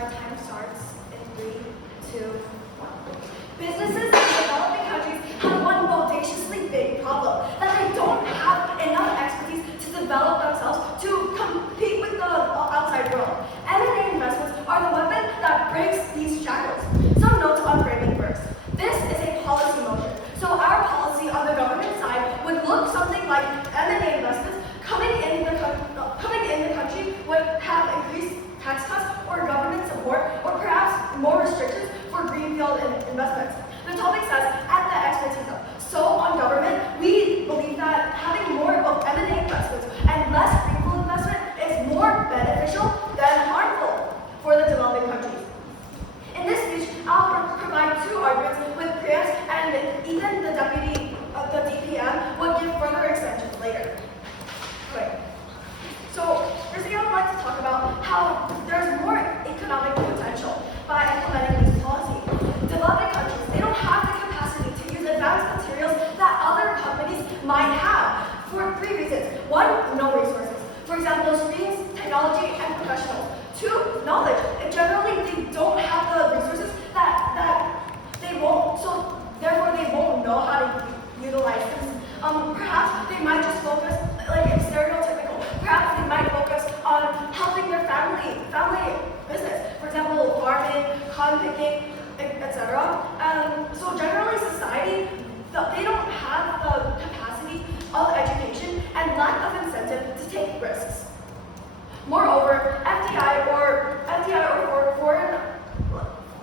My time starts in 3, 2, 1. Businesses in developing countries have one audaciously big problem, that they don't have enough expertise to develop themselves to compete with the outside world. M&A investments are the weapon that breaks these shackles. Some notes on framing first. This is a policy motion. So our policy on the government side would look something like M&A investments coming in the country would have increased tax cuts or government support or perhaps more restrictions for greenfield investments. The topic says at the expertise hub. So on government, we believe that having more of M&A investments and less greenfield investment is more beneficial than harmful for the developing countries. In this speech, I'll provide 2 arguments with preamps, and even the deputy, the DPM, will give further extensions later. Okay. So, first thing I would like to talk about how there's more economic potential by implementing this policy. Developing countries, they don't have the capacity to use advanced materials that other companies might have for 3 reasons. 1, no resources. For example, screens, technology, and professionals. 2, knowledge. And generally, they don't have the resources that they won't, so therefore they won't know how to utilize this. Perhaps they might just focus, like it's stereotypical, perhaps they might focus on helping their family business. For example, farming, cotton picking, etc. So generally society, they don't have the capacity of education and lack of incentive to take risks. Moreover, FDI or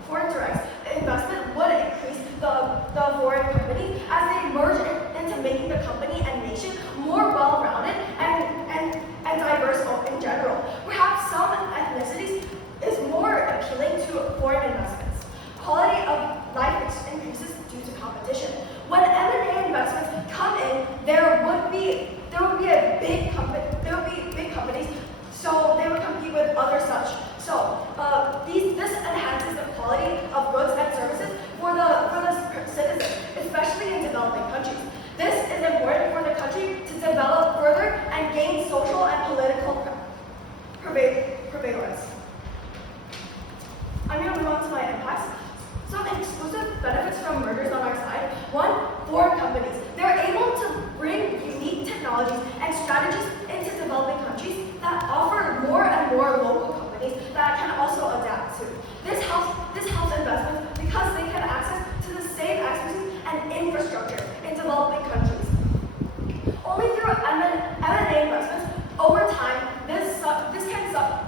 foreign direct investment would increase the foreign companies as they merge into making the company and nation more well-rounded and diverse in general. Perhaps some ethnicities is more appealing to foreign investments. Quality of life increases due to competition. When M&A investments come in, there would be big companies, so they would compete with other such. So this enhances the quality of goods and services for the citizens, especially in developing countries. This is important for the country to develop further and gain social and political prevalence. I'm going to move on to my impacts. Some exclusive benefits from mergers on our side. 1, foreign companies. They're able to bring unique technologies and strategies into developing countries that offer more and more local companies that can also adapt to. This helps investments because they can access to the same expertise and infrastructure in developing countries. Only through M&A investments, over time,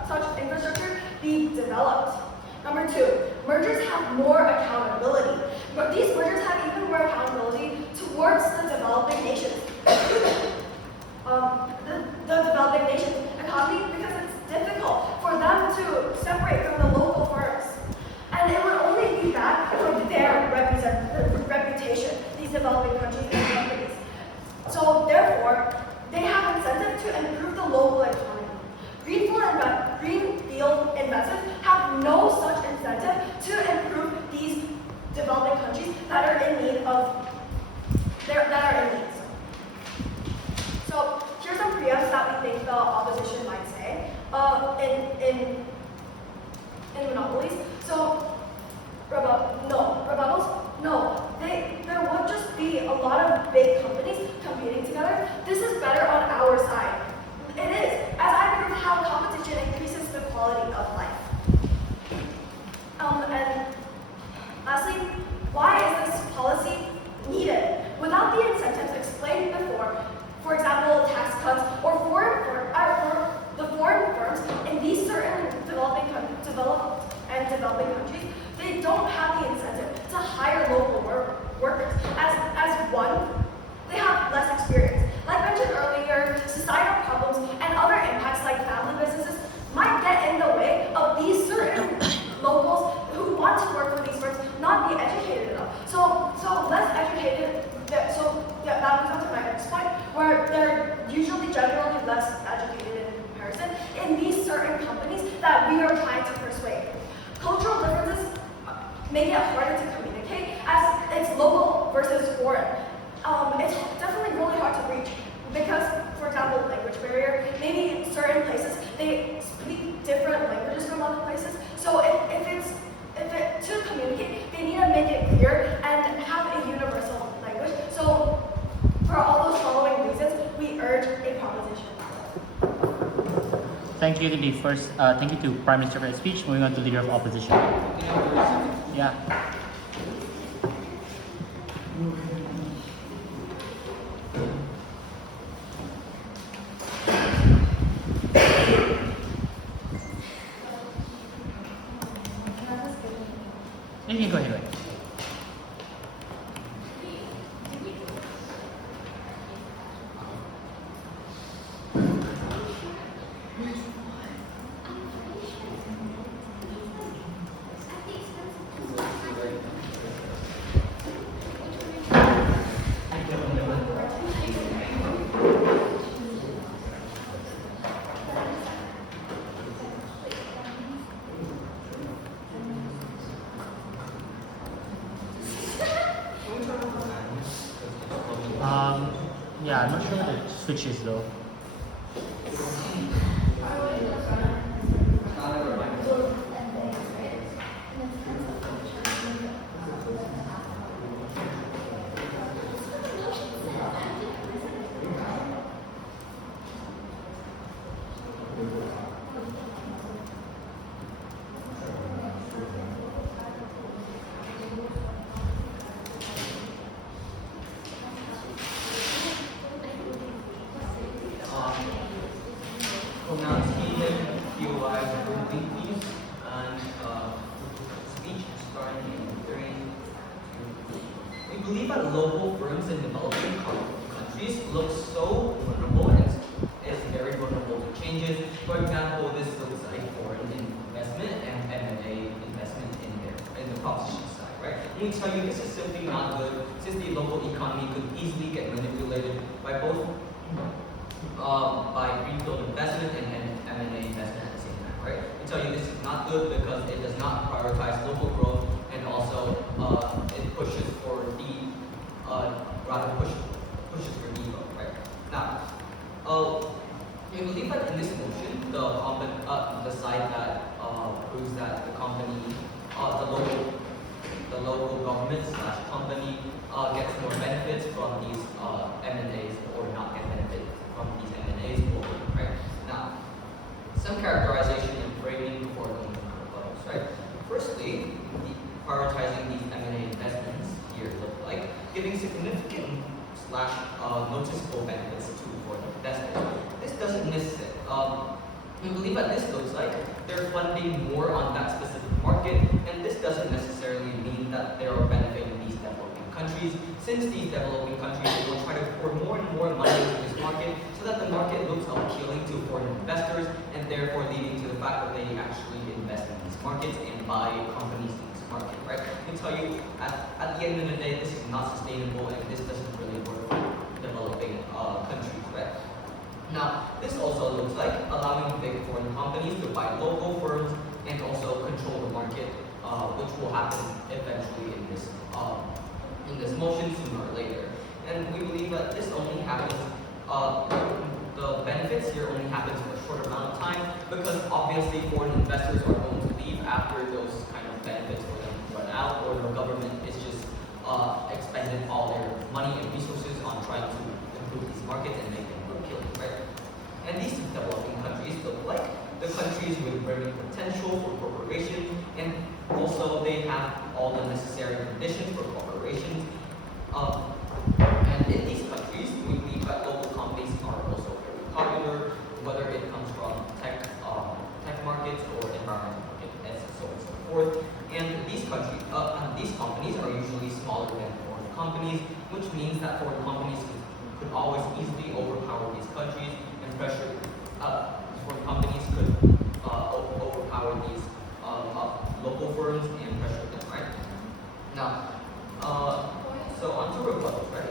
such infrastructure be developed. Number 2, mergers have more accountability. But these mergers have even more accountability towards the developing nations. The developing nations economy, because it's difficult for them to separate from the local firms. And it would only be bad for their reputation, these developing countries and companies. So therefore, they have incentive to improve the local economy. Greenfield investments have no such incentive to improve these developing countries that are in need of So here's some preempts that we think the opposition might say in monopolies. So rebuttals? No. There would just be a lot of big companies competing together. This is better on our side. It is, as I proved how competition increases the quality of life. And lastly, why is this policy needed? Without the incentives explained before, for example, tax cuts or the foreign firms in these certain developing countries, they don't have the incentive to hire local workers. As one, they have less experience. Like mentioned earlier, societal problems and other impacts like family businesses might get in the way of these certain locals who want to work for these firms not be educated enough. So less educated, that moves on to my next point, where they're usually generally less educated in comparison in these certain companies that we are trying to persuade. Cultural differences make it harder to communicate as it's local versus foreign. It's definitely really hard to reach because, for example, language barrier, maybe in certain places they speak different languages from other places, so it clear and have a universal language. So for all those following reasons, we urge a proposition. Thank you to the first. Thank you to Prime Minister for his speech. Moving on to Leader of Opposition. Yeah. You can go ahead. Yeah, I'm not sure what the switch is though. We believe that local firms in developing countries look so vulnerable and is very vulnerable to changes. For example, this looks like foreign investment and M&A investment in the proposition side, right? And we tell you this is simply not good, since the local economy could easily get manipulated by both by greenfield investment and M&A investment at the same time, right? We tell you this is not good because it does not prioritize local growth, and also it pushes for pushes for degrowth, right? Now, we believe that in this motion, the side that proves that the company, the local government / company gets more benefits from these M&As or not get benefit from these M&As locally, right? Now, some characterization and framing before going to rebuttals, right? Firstly, prioritizing these M&A investments here look like giving significant / noticeable benefits to foreign investors. This doesn't necessarily, we believe that this looks like they're funding more on that specific market, and this doesn't necessarily mean that they are benefiting these developing countries, since these developing countries will try to pour more and more money into this market so that the market looks appealing to foreign investors, and therefore leading to the fact that they actually invest in these markets and buy companies in this market, right? I can tell you, at the end of the day, this is not sustainable, and this doesn't really work for developing countries, right? Now, this also looks like allowing big foreign companies to buy local firms and also control the market, which will happen eventually in this motion sooner or later. And we believe that this only happens, the benefits here only happens for a short amount of time, because obviously foreign investors are going to leave after those kind of benefits for them run out, or the government is just expended all their money and resources on trying to improve these markets and make them more appealing, right? And these developing countries look like the countries with very potential for corporations, and also they have all the necessary conditions for corporations. And in these countries, we believe that local companies are also very popular, whether it comes from tech markets or environmental markets, and so on and so forth. And these companies are usually smaller than foreign companies, which means that foreign companies could always easily overpower these countries, and foreign companies could overpower these local firms and pressure them, right? Now, so on to rebuttals, right?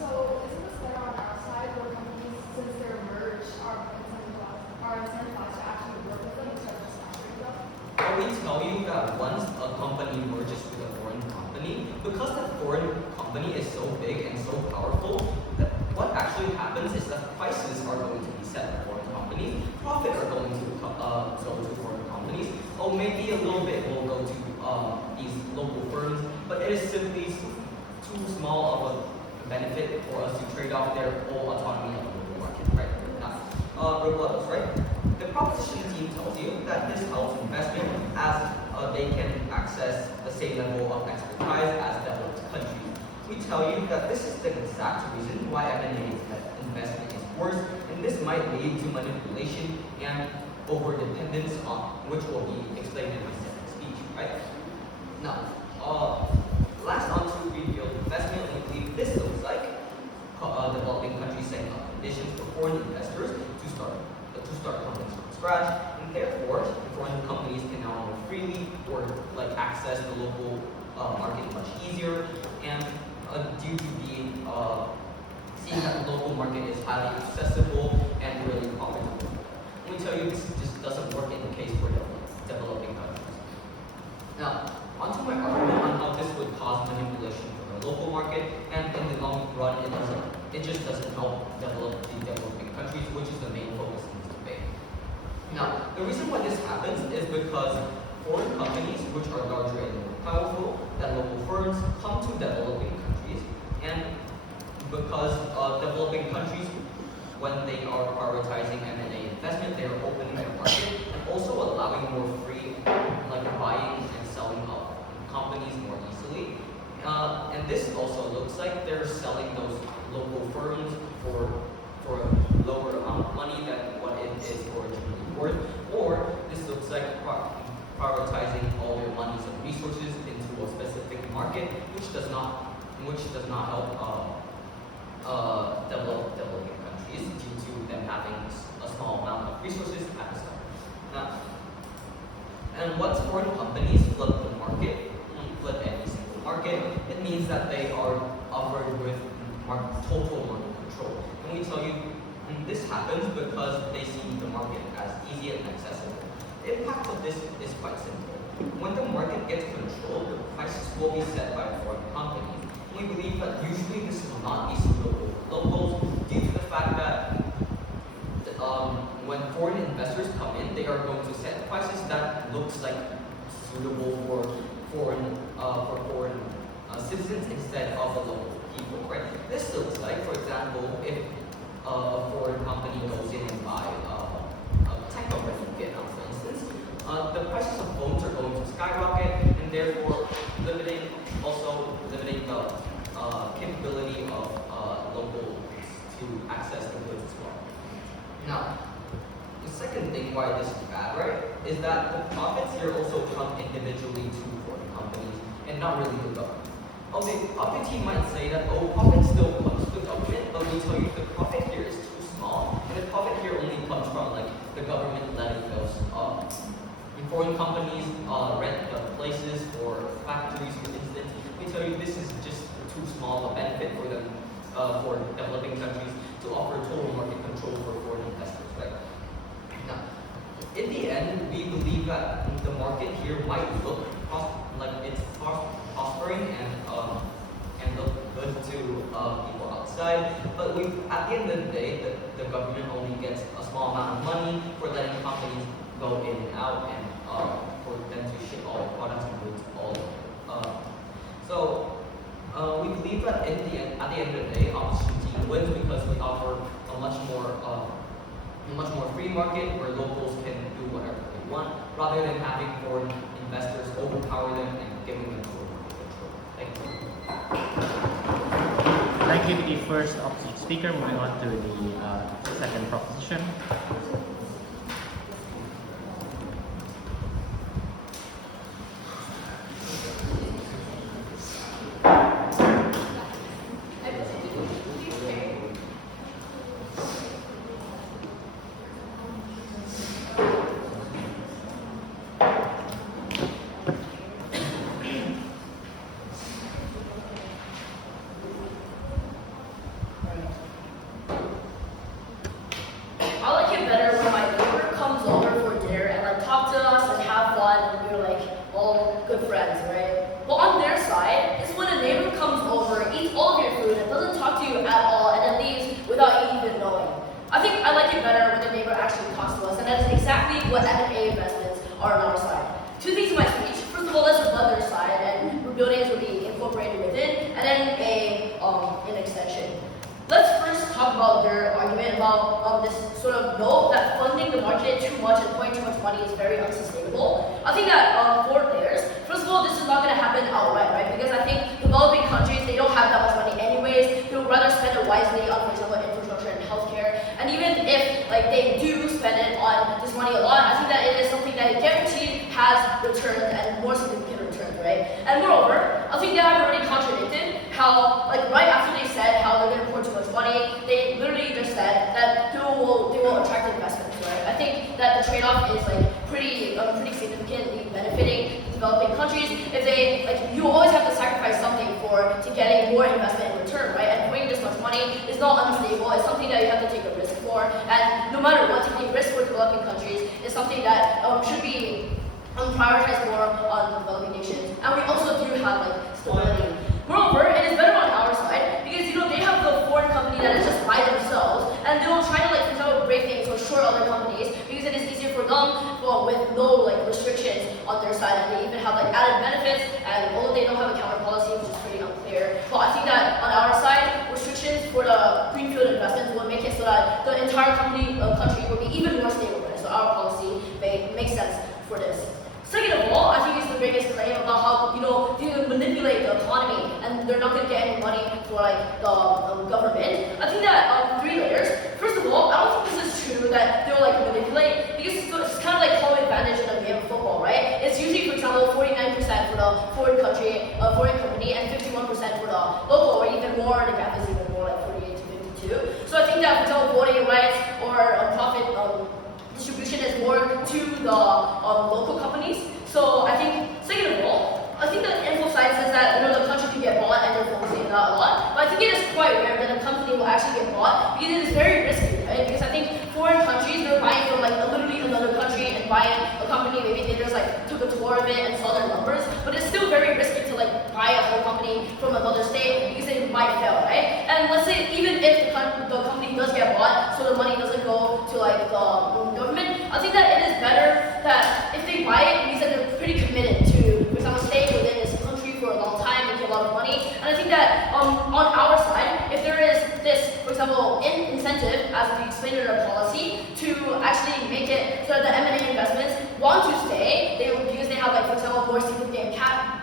So isn't this better on our side, where companies, since they're merged, are incentivized to actually work with them instead of just offering them? Well, we tell you that once a company merges with a foreign company, because the foreign company is so big and so powerful, that what actually happens is that prices are going to be set for foreign companies, profit are going to go to foreign companies, or maybe a little bit will go to these local firms too small of a benefit for us to trade off their whole autonomy of the local market, right? Now, rebuttals, right? The proposition team tells you that this helps investment as they can access the same level of expertise as developed countries. We tell you that this is the exact reason why M&A investment is worse, and this might lead to manipulation and over-dependence on, which will be explained in my second speech, right? Now, last on to greenfield investment, we believe this looks like developing countries setting up conditions for foreign investors to start companies from scratch, and therefore foreign companies can now more freely or like access the local market much easier, and due to being seeing that the local market is highly accessible and really profitable. Let me tell you, this just doesn't work in the case for developing countries. Now, onto my argument on how this would cause manipulation for the local market, and in the long run, it just doesn't help develop the developing countries, which is the main focus in this debate. Now, the reason why this happens is because foreign companies, which are larger and more powerful than local firms, come to developing countries, and because developing countries, when they are prioritizing M&A investment, they are opening their market and also allowing more free, like buying and selling of companies more easily. And this also looks like they're selling those local firms for a lower amount of money than what it is originally worth, or this looks like prioritizing all their monies and resources into a specific market, which does not help developing countries due to them having a small amount of resources at the start. Now, and once foreign companies flip the market, flip any single market, it means that they are offered with total market control. And we tell you this happens because they see the market as easy and accessible. The impact of this is quite simple. When the market gets controlled, the prices will be set by foreign companies. We believe that usually this will not be suitable for locals due to the fact that when foreign investors come in, they are going to set prices that looks like suitable for foreign citizens instead of the local people, right? This looks like, for example, if a foreign company goes in and buy a tech company in Vietnam, for instance, the prices of phones are going to skyrocket, and therefore limiting the capability of locals to access the goods as well. Now, the second thing why this is bad, right, is that the profits here also come individually to foreign companies and not really the government. The team might say that, profit still comes to the government, but we tell you the profit here is too small, and the profit here only comes from like the government letting those foreign companies rent the places for factories, for instance. We tell you this is just too small a benefit for them, for developing countries to offer total market control for foreign investors, right? Now, in the end, we believe that the market here might look like it's prospering and look good to people outside, but at the end of the day, the government only gets a small amount of money for letting companies go in and out and for them to ship all the products and goods all over. So we believe that at the end of the day, opposition team wins because we offer a much more free market where locals can do whatever they want, rather than having foreign investors overpower them and giving them total market control. Thank you. Thank you to the first opposite speaker. Moving on to the second proposition. what M&A investments are on our side. Two things in my speech. First of all, let's rebut their side, and rebutting will be incorporated within, and then about their argument about this sort of note that funding the market too much and pouring too much money is very unsustainable. I think that 4 layers. First of all, this is not going to happen outright, right? Because I think developing countries, they don't have that much money anyways. They would rather spend it wisely on, for example, infrastructure and healthcare. And even if like they do spend it on this money a lot, I think that it is something that guaranteed has returns and more significant returns, right? And moreover, I think they have already contradicted how, like right after they said how they're going to pour too much money, they literally just said that they will attract investments, right? I think that the trade-off is like pretty significantly benefiting the developing countries. If they you always have to sacrifice something to getting more investment in return, right? And putting this much money is not unstable. It's something that you have to take a risk for. And no matter what, taking risk for developing countries is something that should be prioritized more on developing nations. And we also do have like stability. Moreover, it is better on our side because they have the foreign company that is just by themselves, and they will try to for example break things or short other companies because it is easier for them, with no restrictions on their side, and they even have added benefits. And although they don't have a counter policy, which is pretty unclear, but I think that on our side, restrictions for the greenfield investments will make it so that the entire country will be even more stable. Right? So our policy makes sense for this. Second of all, I think it's the biggest claim about how they manipulate the economy and they're not going to get any money for the government. I think that 3 layers. First of all, I don't think this is true that they'll manipulate because it's kind of like home advantage in a game of football, right? It's usually, for example, 49% for the foreign company, and 51% for the local, or even more. The gap is even more, like 48 to 52. So I think that, for example, voting rights or profit distribution is more to the local companies. So I think, second of all, I think the Infoslide says that the country can get bought and they're focusing on that a lot. But I think it is quite rare that a company will actually get bought because it is very risky, right? Because I think foreign countries, they're buying from literally another country and buying a company. Maybe they just took a tour of it and saw their numbers. But it's still very risky to buy a whole company from another state because it might fail, right? And let's say even if the company does get bought, so the money doesn't go to the government, I think that it is better that if they buy it, means that they're pretty committed to, for example, staying within this country for a long time, making a lot of money. And I think that on our side, if there is this, for example, incentive, as we explained in our policy, to actually make it so that the M&A investments want to stay, because they have, for example, more significant tax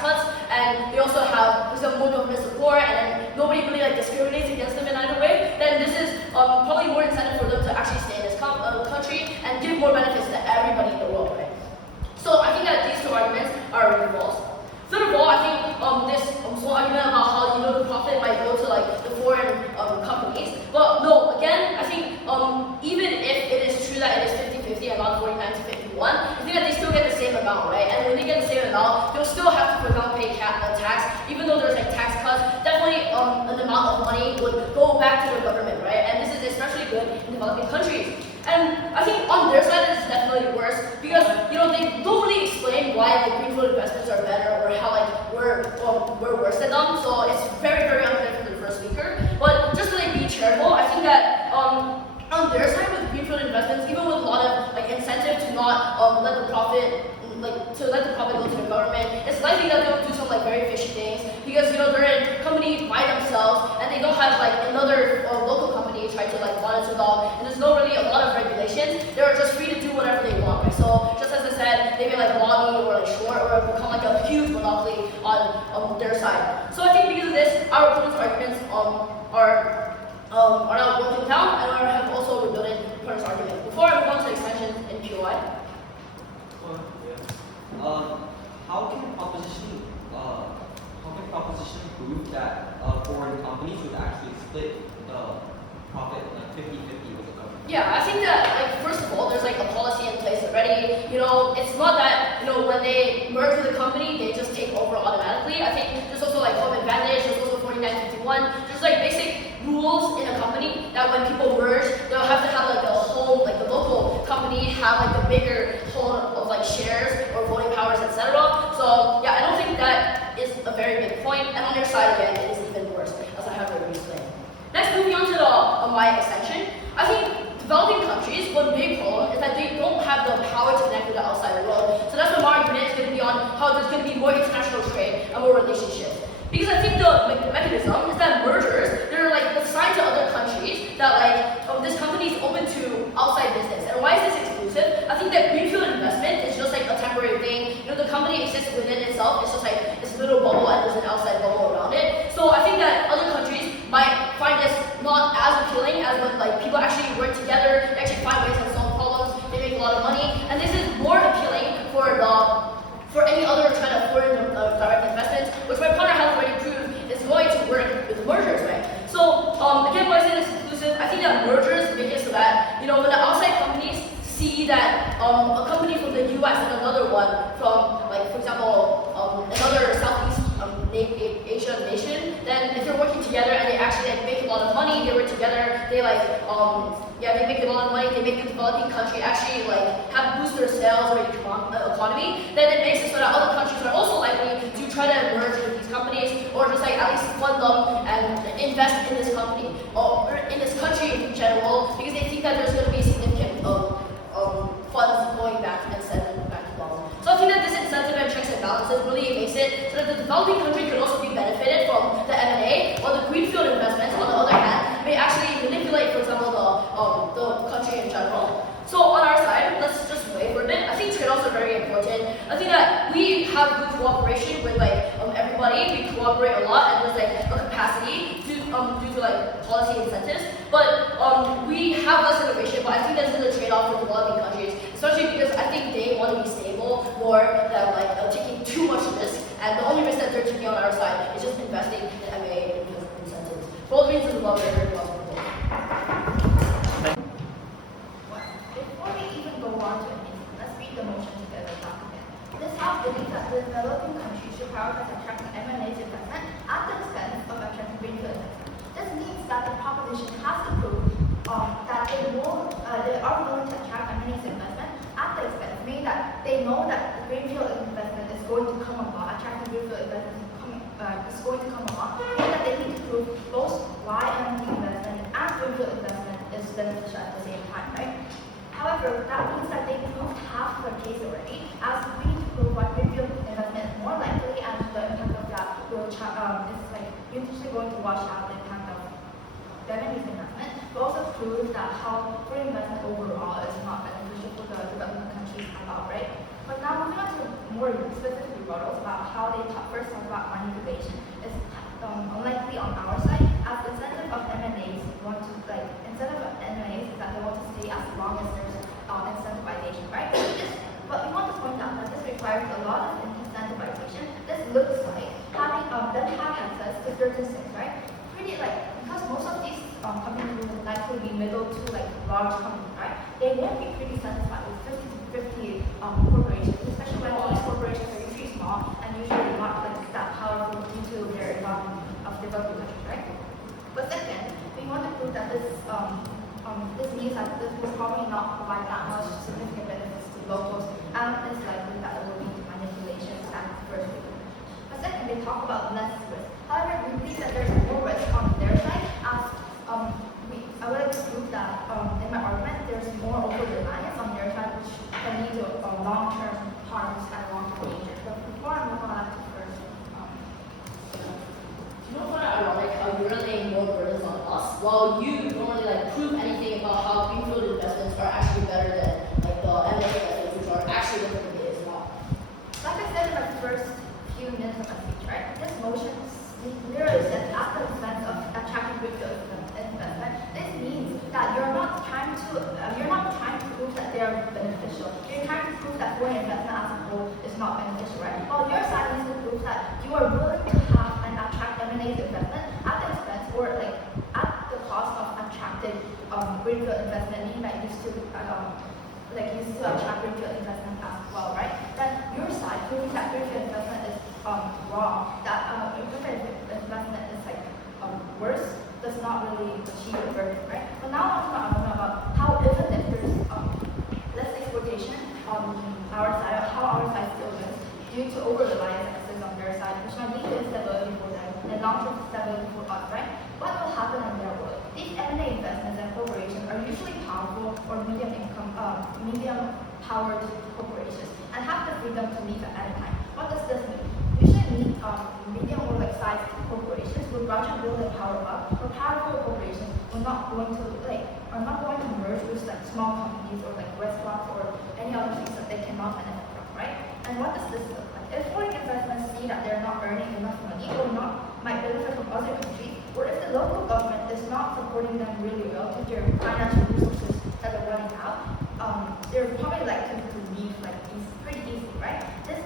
cuts, and they also have, for example, more government support, and then nobody really discriminates against them in either way, then this is probably more incentive for them to actually stay in this country and give more benefits to everybody in the world, right? So I think that these 2 arguments are really false. Third of all, I think this whole argument about how the profit might go to the foreign companies, but no, again, I think even if it is true that it is 50-50 and not 49 to 51, I think that they still get the same amount, right? And when they get the same amount, they'll still have to, for example, pay tax, even though there's tax cuts. Definitely, an amount of money would go back to the government, right? And this is especially good in developing countries. And I think on their side, it's definitely worse because they don't really explain why greenfield investments are better or how we're worse than them. So it's very, very unclear for the first speaker. But just to be charitable, I think that on their side with greenfield investments, even with a lot of incentive to not let the profit go to the government, it's likely that they'll do some very fishy things because they're a company by themselves and they don't have another local company try to monitor them, and there's no really a lot of regulations. They're just free to do whatever they want, right? So just as I said, maybe lobby or short or become a huge monopoly on their side. So I think because of this, our opponent's arguments are now broken down and have also rebutted the opponent's argument. Before I move on to extension in QI. How can proposition prove that foreign companies would actually split the profit 50-50 with the government? Yeah, I think that first of all, there's a policy in place already. It's not that when they merge with a company, they just take over automatically. I think there's also home advantage. There's also 49-51. There's basic rules in a company that when people merge, they'll have to have the whole the local company have the bigger whole of shares or voting powers, etc. So yeah, I don't think that is a very big point. And on their side again, it is even worse, as I have already explained. Next, moving on to the my extension. I think developing countries, one big problem is that they don't have the power to connect with the outside world. company exists within itself. It's just like this little bubble and there's an outside bubble around it. So I think that other countries might find this not as appealing as when like people actually work together, they actually find ways to solve problems, they make a lot of money, and this is more appealing for any other kind of foreign direct investments, which my partner has already proved is going to work with mergers, right? So again, when I say this is inclusive, I think that mergers make it so that when the outside companies see that a company from the US and another one from, like, for example, another Southeast Asian nation, then if they're working together and they actually like make a lot of money, they work together, they like they make a lot of money, they make the developing country actually like have boost their sales or economy, then it makes it so that other countries are also likely to try to merge with these companies or just like at least fund them and invest in this company or in this country in general, because they think that there's going to be significant funds going back and sending back to them. So I think that this incentive and checks and balances really makes it so that the developing country could also be benefited from the M&A, while the greenfield investments, on the other hand, may actually manipulate, for example, the country in general. So on our side, let's just wait for a bit. I think trade-offs are very important. I think that we have good cooperation with like everybody. We cooperate a lot, and there's like a capacity due to like policy incentives. But we have less innovation. But I think this is a trade-off for developing countries, especially because I think they want to be stable more than like taking too much risk. And the only risk that they're taking on our side is just investing in M&A incentives. For all the reasons above, they're very possible. Before we even go on to anything, let's read the motion together document. This House believes that the developing countries should prioritize attracting M&As investment at the expense of attracting greenfield investment. This means that the proposition has to prove that they are willing to attract M&As investment at the expense, meaning that they know that the greenfield investment is going to come along, attracting greenfield investment is going to come along, meaning that they need to prove both why M&A investment and greenfield investment is beneficial at the same time, right? However, that means that they proved half their case already, as we need to prove why greenfield investment is more likely and the impact of that will is like usually going to wash out the impact of Lebanese investment. We also prove that how foreign investment overall is not beneficial for the developing countries at all, right? But now moving on to more specific rebuttals about how they first talk about manipulation is unlikely on our side, as the incentive of M&As is that they want to stay as long as there's incentivization, right? But we want to point out that this requires a lot of incentivization. This looks like having them have access to certain things, right? Pretty like, because most of these companies will likely be middle to like large companies, right? They won't be pretty satisfied with 50 to 50 corporations, especially when these corporations are usually small and usually not like that powerful due to their involvement of developing countries, right? But second, we want to prove that this means that this will probably not provide that much significant benefits to locals, and it's likely that it will lead to manipulations at first. But second, they talk about less risk. However, we believe that there's more risk on their side, as I would like to prove that in my argument, there's more over-reliance on their side, which can lead to long-term harms and long-term danger. But before I move on, I'd like to first You know what's ironic? How you're laying more burdens on us, while you don't really like prove anything about how greenfield investments are actually better than like the M&A investments, which are actually what they as well. like I said in my first few minutes of my speech, right? This motion literally says at the expense of attracting greenfield investment. This means that you're not trying to prove that they are beneficial. You're trying to prove that foreign investment as a whole is not beneficial, right? While your side needs to prove that you are willing to have and attract M&A investment at the expense or like at the cost of attracting greenfield investment, meaning that used to attract greenfield investment as well, right? Then your side proving that greenfield investment is wrong, that greenfield investment is like worse, does not really achieve the verdict, right? So now I want to talk about how even if there's less exploitation on our side, how our side still wins due to over-reliance on their side, which might lead to instability for them and long-term stability for us, right? What will happen in their world? These M&A investments and corporations are usually powerful or medium-powered corporations and have the freedom to leave at any time. What does this mean? Usually, medium or like sized corporations will rather build their power up, or powerful corporations are not going to merge with like small companies or like restaurants or any other things that they cannot benefit from, right? And what does this look like? if foreign investments see that they're not earning enough money or might benefit from other countries, or if the local government is not supporting them really well with their financial resources that they're running out, they're probably likely to leave pretty easily, right? This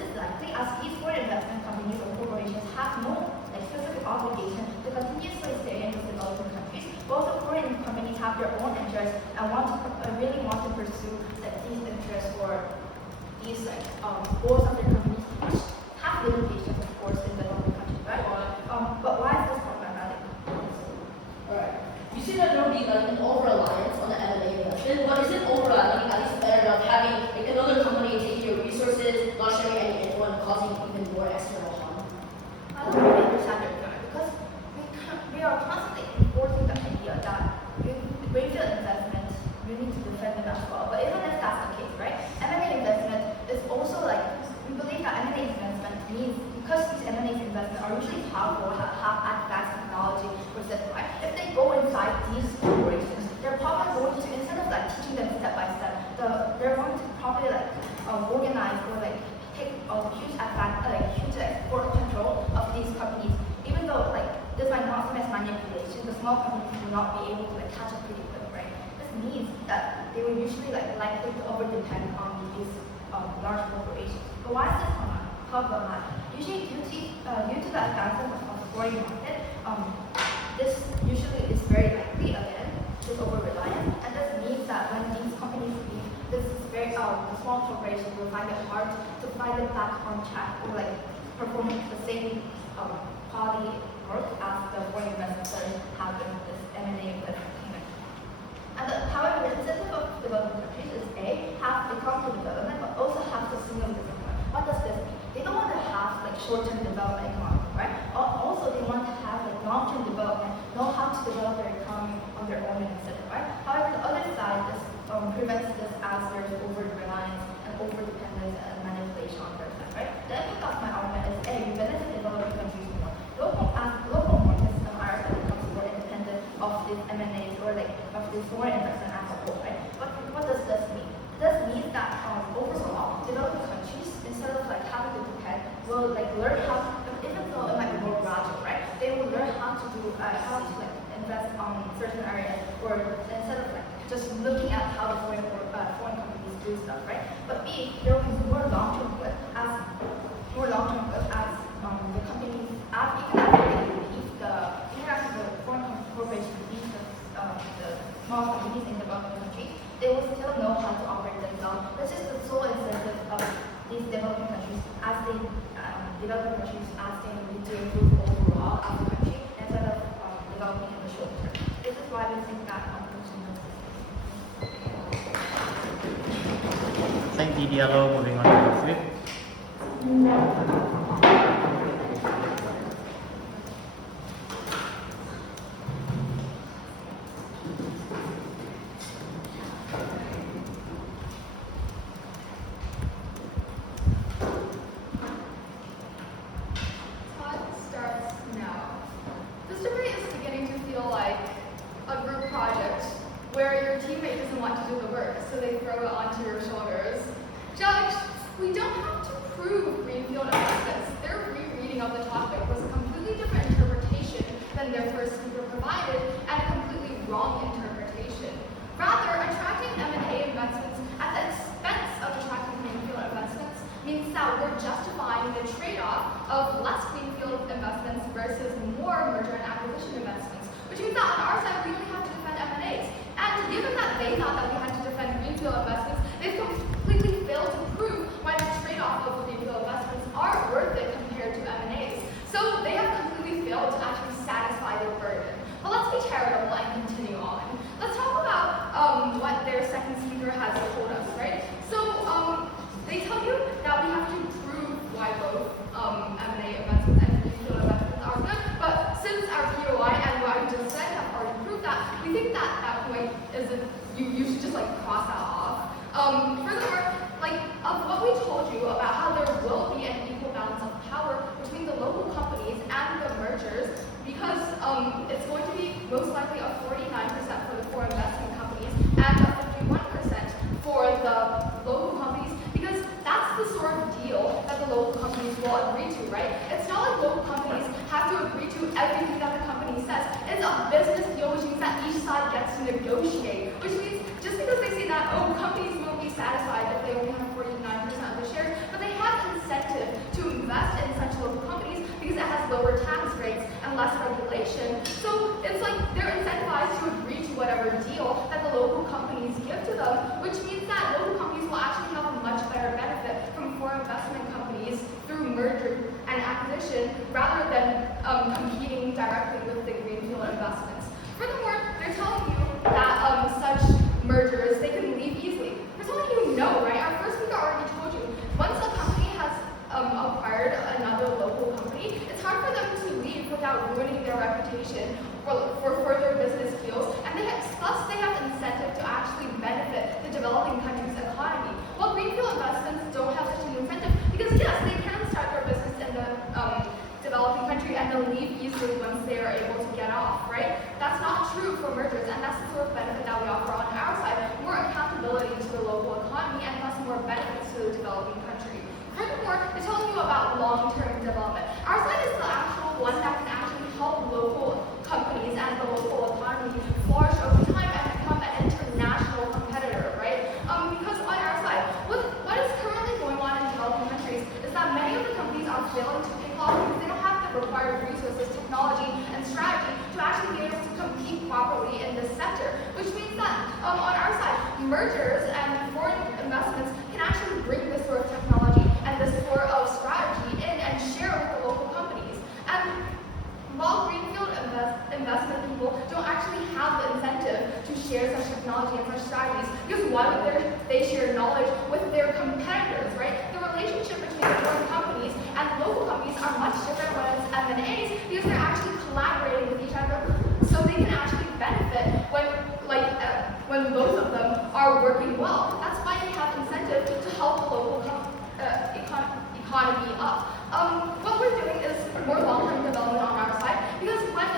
is likely as these foreign investment companies or corporations have no specific obligation to continuously stay in these developing countries. Both the foreign companies have their own interests and really want to pursue these interests or these goals of their companies, which have limitations, of course, in developing countries, right? But why is this problematic? Alright. You see that there will be an over-reliance on the M&A investment, but is it over-reliance at least better than having another company taking your resources, not sharing any info, and causing even more external harm? I don't really understand your point because we are constantly enforcing the idea that greenfield investment, you need to defend them as well. But even if that's the case, right? M&A investment is also we believe that M&A investment means, because these M&A investments are usually powerful, have advanced technology, right? If they go inside these corporations, they're probably going to, instead of teaching them step by step, they're going to probably organize or take a huge advantage, huge export control of these companies. Even though this might not seem as manipulation, the small companies will not be able to catch up pretty quick, right? This means that they will usually likely to over-depend on these large corporations. But why is this problematic? Usually due to the advancement of the foreign market, this usually is very likely again, this over-reliance, and this means that when these companies leave, this is very the small corporations will find it hard to find it back on track or performing the same quality work as the foreign investors have in this M&A investment. And however, the incentive of developing countries is have economic development, but also have sustainable development. What does this mean? They don't want to have short-term development economy, right? Also, they want to have long-term development, know how to develop their economy on their own, etc. Right? However, the other side prevents this as there's over-reliance and over-dependence and manipulation on their side, right? The impact of my argument is we benefit developing countries more. Local markets in America becomes more independent of these M&As or of this foreign investment as a whole, right? What does this mean? This means that overall, developing countries, instead of having to depend, will learn how to, even though it might be more gradual, right? They will learn how to invest on certain areas, or instead of just looking at how the foreign companies do stuff, right? But there will be more long-term good as the companies, even after they leave even after the foreign corporations leave the small companies in developing countries, they will still know how to operate themselves. This is the sole incentive of these developing countries as they need to improve overall as a country instead of developing in the short term. This is why we think that Thank you, Diallo. Moving on to the flip. What their lower tax rates and less regulation. So it's like they're incentivized to agree to whatever deal that the local companies give to them, which means that local companies will actually have a much better benefit from foreign investment companies through merger and acquisition rather than competing directly with the greenfield investments. Furthermore, they're telling you that such mergers, they can leave easily. They're telling you no, right? Our first speaker already told you, once a company has acquired another local company, it's hard for them to leave without ruining their reputation for further business deals, and plus they have incentive to actually benefit the developing country's economy. While greenfield investments don't have such an incentive, because yes, they can start their business in the developing country and they'll leave easily once they are able to get off, right? That's not true for mergers, and that's the sort of benefit that we offer on our side, more accountability to the local economy and thus more benefits to the developing country. Furthermore, they're telling you about long-term development. Our side is the actual one that can actually help local companies and the local economy flourish over time and become an international competitor, right? Because on our side, what is currently going on in developing countries is that many of the companies are failing to take off because they don't have the required resources, technology, and strategy to actually be able to compete properly in this sector, which means that on our side, mergers and foreign investments can actually bring this sort of technology and this sort of strategy in and share with the local companies. And while greenfield investment people don't actually have the incentive to share such technology and such strategies, because why would they share knowledge with their competitors, right? The relationship between foreign companies and local companies are much different when it's M&As, because they're actually collaborating with each other, so they can actually benefit when both of them are working well. That's why they have incentive to help the local economy up. What we're doing is more long-term development on our side, because when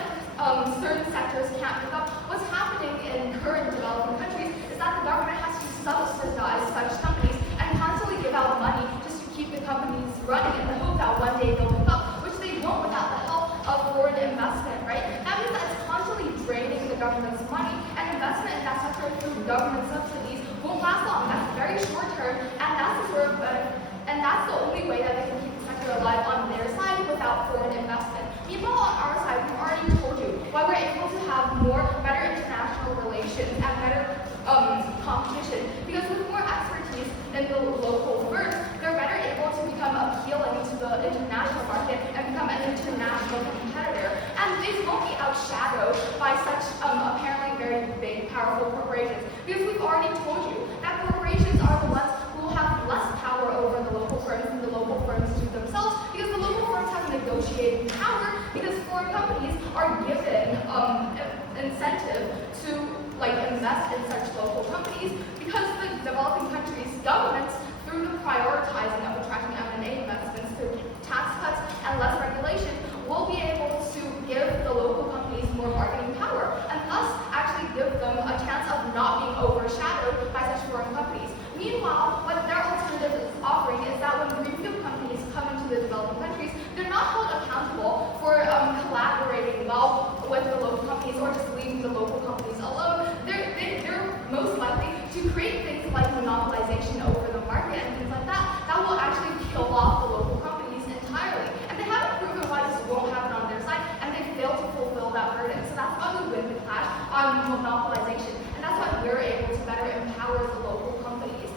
certain sectors can't pick up, what's happening in current developing countries is that the government has to subsidize such companies and constantly give out money just to keep the companies running in the hope that one day they'll pick up, which they won't without the help of foreign investment, right? That means that it's constantly draining the government's money, and investment in that sector through government subsidies won't last long. That's very short term, and that's the sort of and that's the only way that they can keep the sector alive on their side without foreign investment. Meanwhile, on our side, we've already told you why we're able to have better international relations and better competition. Because with more expertise in the local firms, they're better able to become appealing to the international market and become an international competitor. And these won't be outshadowed by such apparently very big, powerful corporations. Because we've already told you that corporations are the ones who will have less power over the local firms than the local firms do themselves, because the local firms have negotiating power, because foreign companies are given incentive to invest in such local companies, because the developing countries' governments, through the prioritizing of attracting M&A investments through tax cuts and less regulation, will be able to give the local companies more bargaining power, and thus actually give them a chance of not being overshadowed by such foreign companies. Meanwhile, what their alternative is offering is that when greenfield companies come into the developing countries, they're not held accountable for collaborating well with the local companies or just leaving the local companies alone. They're most likely to create things like monopolization over the market and things like that that will actually kill off the local companies entirely. And they haven't proven why this won't happen on their side, and they fail to fulfill that burden. So that's why we win the clash on monopolization, and that's why we're able to better empower the local companies.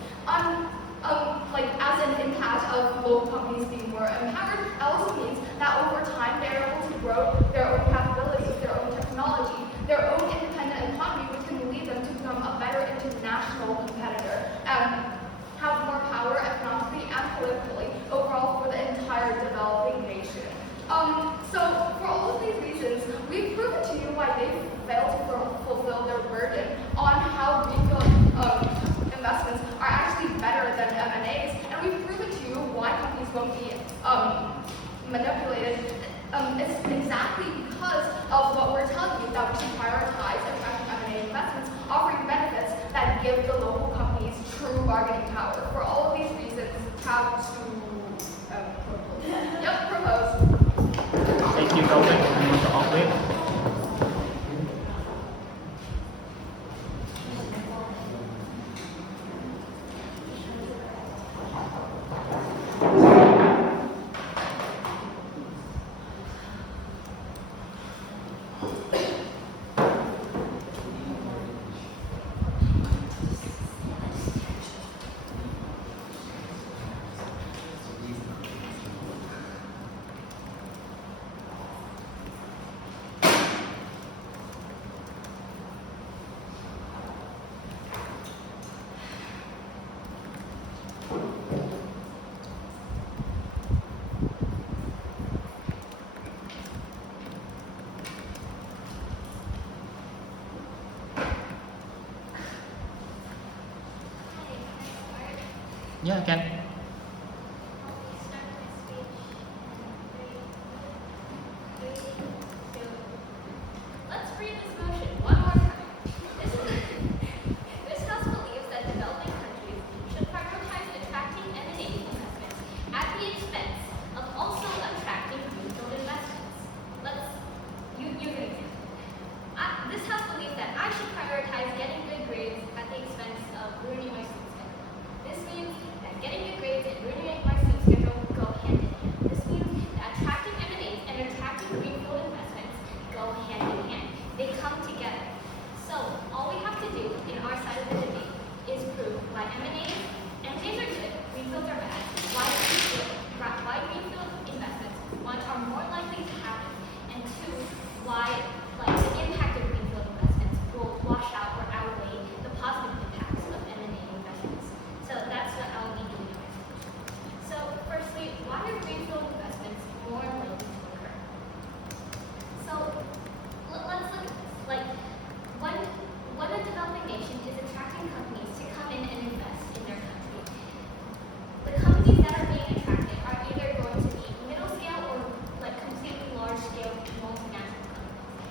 As an impact of local companies being more empowered, it also means that over time they're able to grow their own capabilities, their own technology, their own independent economy, which can lead them to become a better international competitor and have more power economically and politically overall for the entire developing nation. So for all of these reasons, we've proven to you why they fail to fulfill their burden on how greenfield investments are actually better than M&As, and we've proven to you why companies won't be manipulated. It's exactly because of what we're telling you that we should prioritize attracting M&A investments, offering benefits that give the local companies true bargaining power. For all of these reasons, how to propose? Yep, propose. Thank you, Kaushiki, and Mr. Ong. Yeah, I can. Let's read this motion one more time. This House believes that developing countries should prioritize attracting M&A investments at the expense of also attracting greenfield investments. You can example. This House believes that I should prioritize getting good grades at the expense of ruining my student schedule. This means that getting good grades and ruining my student schedule go hand in hand. This means that attracting M&As and attracting greenfield investments go hand in hand. They come together. So all we have to do in our side of the debate is prove why M&As are good, greenfields are bad, why greenfield investments, one, are more likely to happen, and two, why the impact of greenfield investments will wash out or outweigh the positive impacts of M&A investments. So that's what I'll be doing in my solution. So firstly, why are greenfield investments more likely to occur? So let's look at this. When a developing nation is attracting companies to come in and invest in their country, the companies that are being attracted are either going to be middle scale or completely large scale multinational companies.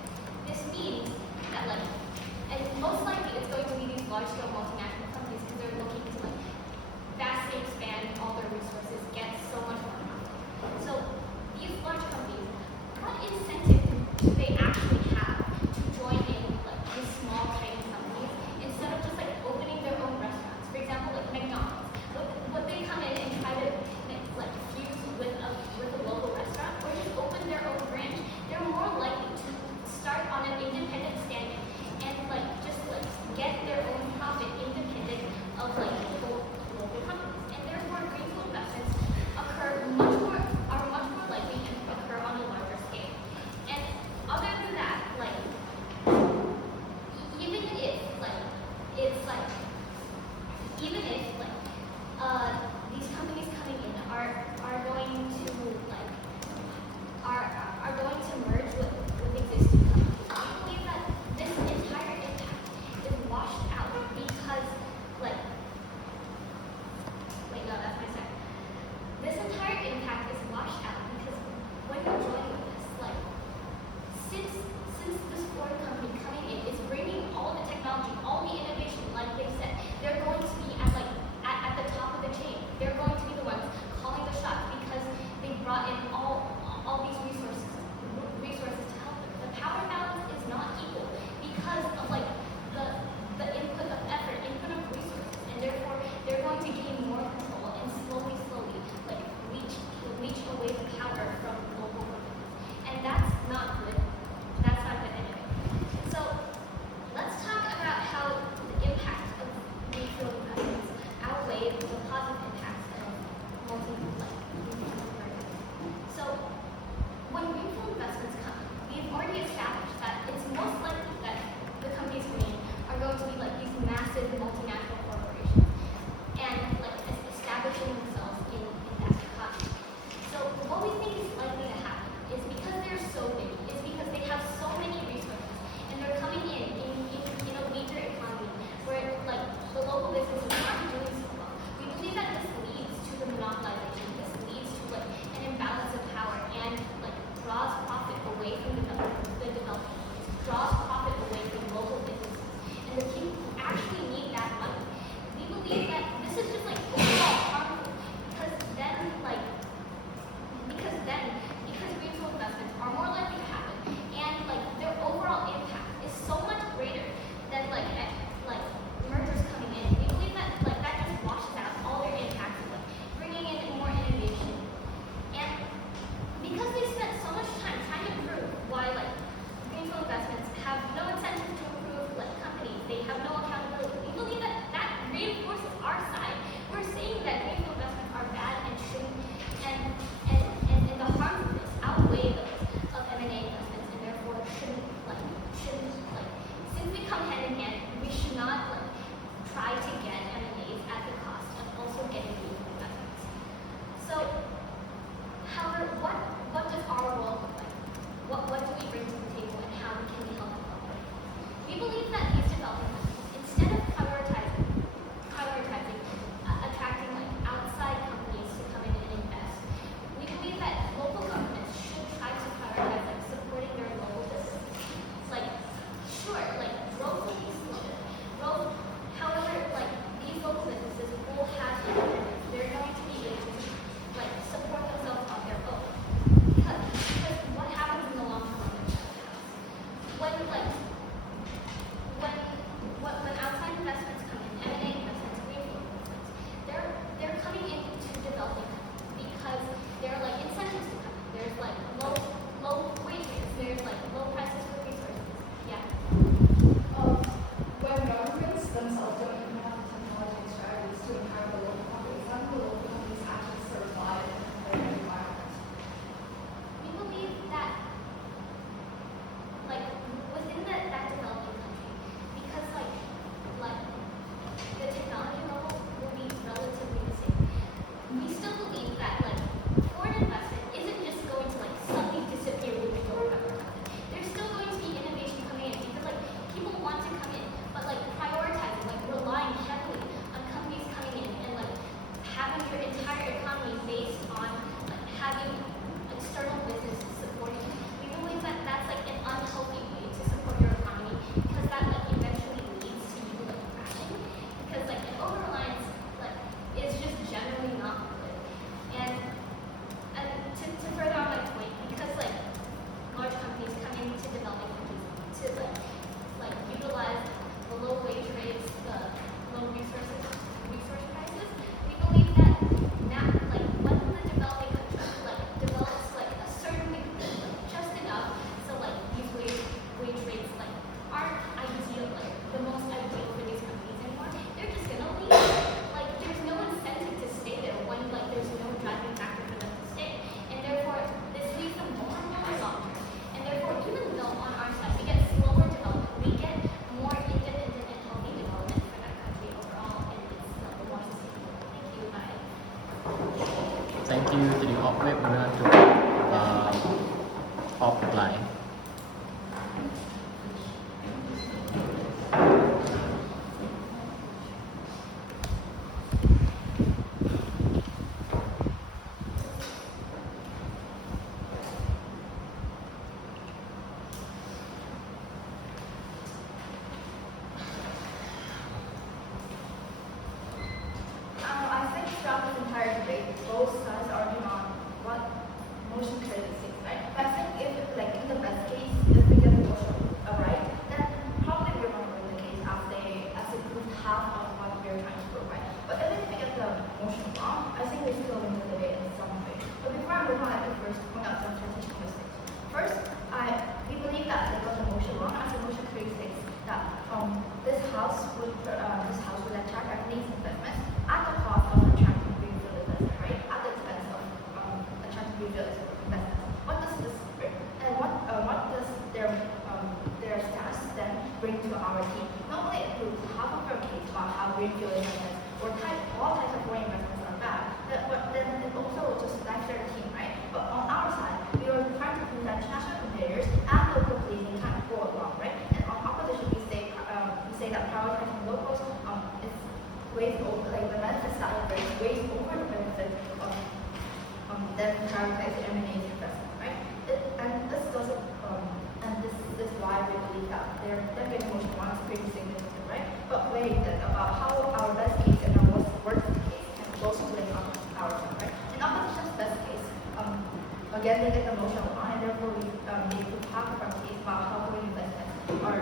Thank you to the op whip. Moving on to op reply. I think throughout this entire debate, both sides are arguing on what motion credit is, right? But I think if, like, in the best case, if we get the motion right, then probably we're going to win the case as they proved half of what we're trying to prove, right? But even if we get the motion wrong, I think we still win the debate in some way. But before I move on, I think first point out some strategic mistakes. First, we believe that they got the motion wrong as the motion creates that this house would attract Japanese investments at the cost of attracting greenfield investment, right? At the expense of attracting greenfield investment. What does this bring? And what does their status then bring to our team? Not only it proves half of our case about how greenfield investments or all types of foreign investments are bad, but then it also just backs their team, right? But on our side, we are trying to prove that international competitors and local policing kind of go along, right? And on opposition, we say that prioritizing locals is ways over, like the benefits that are raised ways over the benefits of then prioritizing M&As investment, right? And this doesn't, and this is why we believe that they're getting motion one is pretty significant, right? But wait, then about how our best case and our worst case can both play on our side, right? In opposition's best case, again they get the motion wrong, and therefore we need to talk about case about how foreign investments are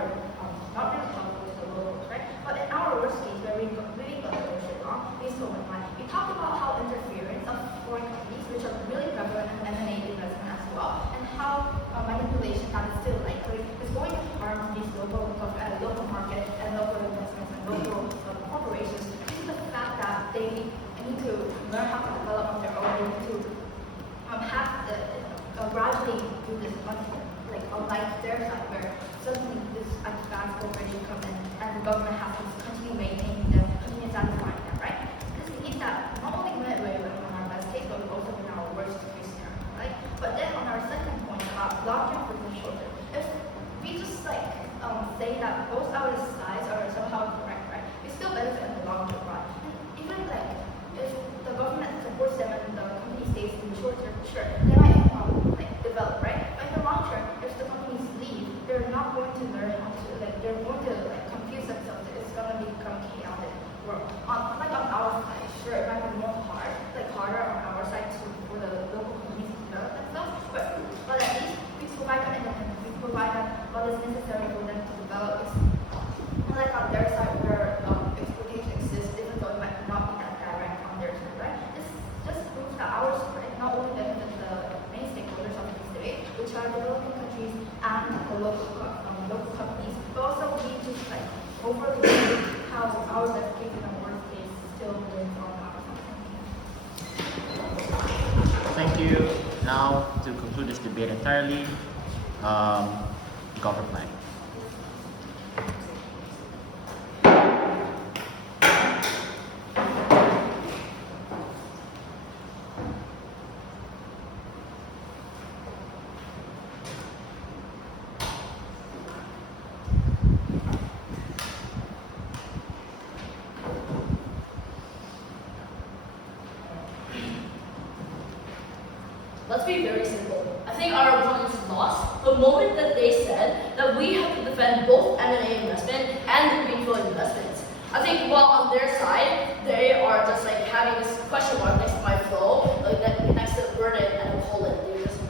not really helpful to the locals, right? But in our worst case, where we really got the motion wrong, we still went right. We talked about how interference of foreign companies, which are really prevalent in M&A investment as well, and how manipulation that is still likely is going to harm these local market and local investments and local corporations due to the fact that they need to learn how to develop on their own, they need to have the gradually do this much, like unlike their side where suddenly this advanced corporation come in and the government has to continue maintaining them, continue satisfying them, right? This means that not only win on our best case, but we also win our worst case scenario, right? But then on our second point about long-term versus short-term, if we just say that both our sides are somehow correct, right? We still benefit in the long-term run. And even like if the government supports them and the company stays in the short-term, sure, they might develop, right? But in the long term, if the companies leave, they're not going to learn how to they're going to confuse themselves. It's gonna become chaotic world. On our side, sure, it might be more harder on our side for the local companies to develop themselves. But at least we provide them independence. We provide them what is necessary for them to develop. It's unlike on their side where exploitation exists, even though it might not be that direct on their side, right? This just proves that our side not only benefits the main stakeholders of this debate, which are developing countries and the local companies, but also we just overly how our best case and our worst case still wins on our side. Thank you. Now to conclude this debate entirely, Gov reply. Let's be very simple. I think our opponents lost the moment that they said that we have to defend both M&A investment and the greenfield investments. I think while on their side, they are just having this question mark next to my flow, next to the burden and a colon.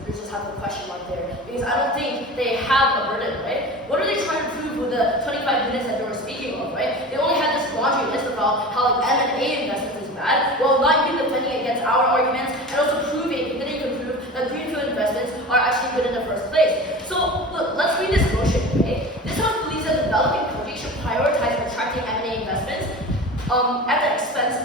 They just have a question mark there. Because I don't think they have a burden, right? What are they trying to prove with the 25 minutes that they were speaking of, right? They only had this laundry list about how M&A investments is bad, while not even defending against our arguments and also proving that they can prove that greenfield investments are actually good in the first place. So look, let's read this motion, okay? This house believes that developing countries should prioritize attracting M&A investments at the expense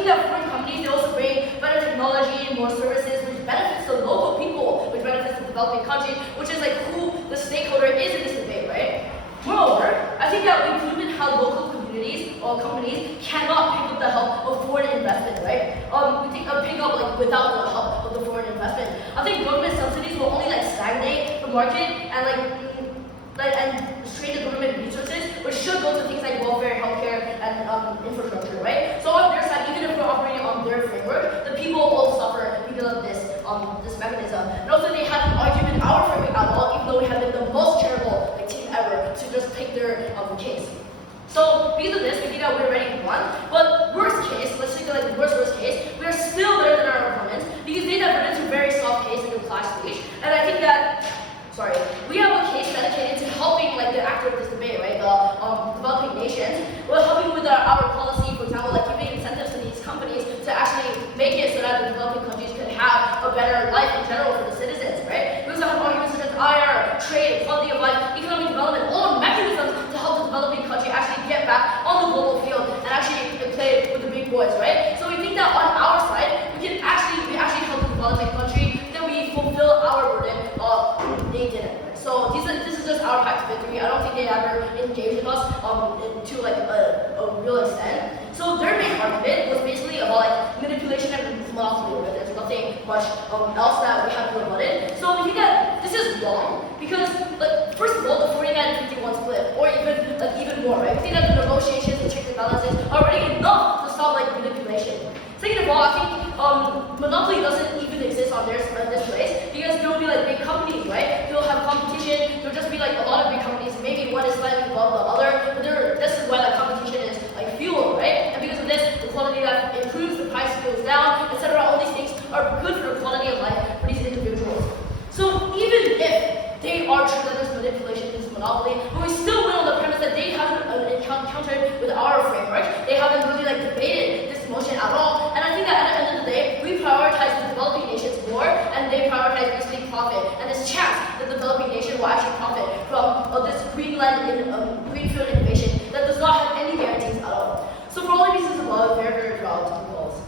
think that foreign companies, they also bring better technology, more services, which benefits the local people, which benefits the developing countries, which is like who the stakeholder is in this debate, right? Moreover, I think that we've proven how local communities or companies cannot pick up the help of foreign investment, right? We think pick up like without the help of the foreign investment. I think government subsidies will only like stagnate the market and and strain the government resources, which should go to things like welfare, healthcare, and infrastructure, right? So on their side, even if we're operating on their framework, the people will suffer because of this this mechanism. And also they haven't argued in our framework at all, even though we have been the most charitable team ever to just take their case. So because of this, we think that we're ready to run. But worst case, let's take like the worst case, we are still better than our opponents because they diverted to very soft case in the class stage. And I think that we have a case dedicated to helping like the actor of this debate, right? The developing nations. We're helping with our policy, for example, like giving incentives to these companies to actually make it so that the developing countries can have a better life in general for the citizens, right? We also have arguments such as IR, trade, quality of life, economic development, all mechanisms to help the developing country actually get back on the global field and actually play with the big boys, right? So we think that on our side, we actually help the developing country, that we fulfill our burden. They didn't. So this is just our path to victory. I don't think they ever engaged with us to like a real extent. So their main argument was basically about like manipulation and monopoly. Right? There's nothing much else that we have to rebut it. So we think that this is wrong because like first of all, the 49-51 split, or even more, right? We think that the negotiations and checks and balances are already enough to stop like manipulation. Second of all, I think monopoly doesn't even exist on this place because there will be like big companies, right? You'll have competition. There'll just be like a lot of big companies. Maybe one is slightly above the other, but this is why like competition is like fuel, right? And because of this, the quality that improves the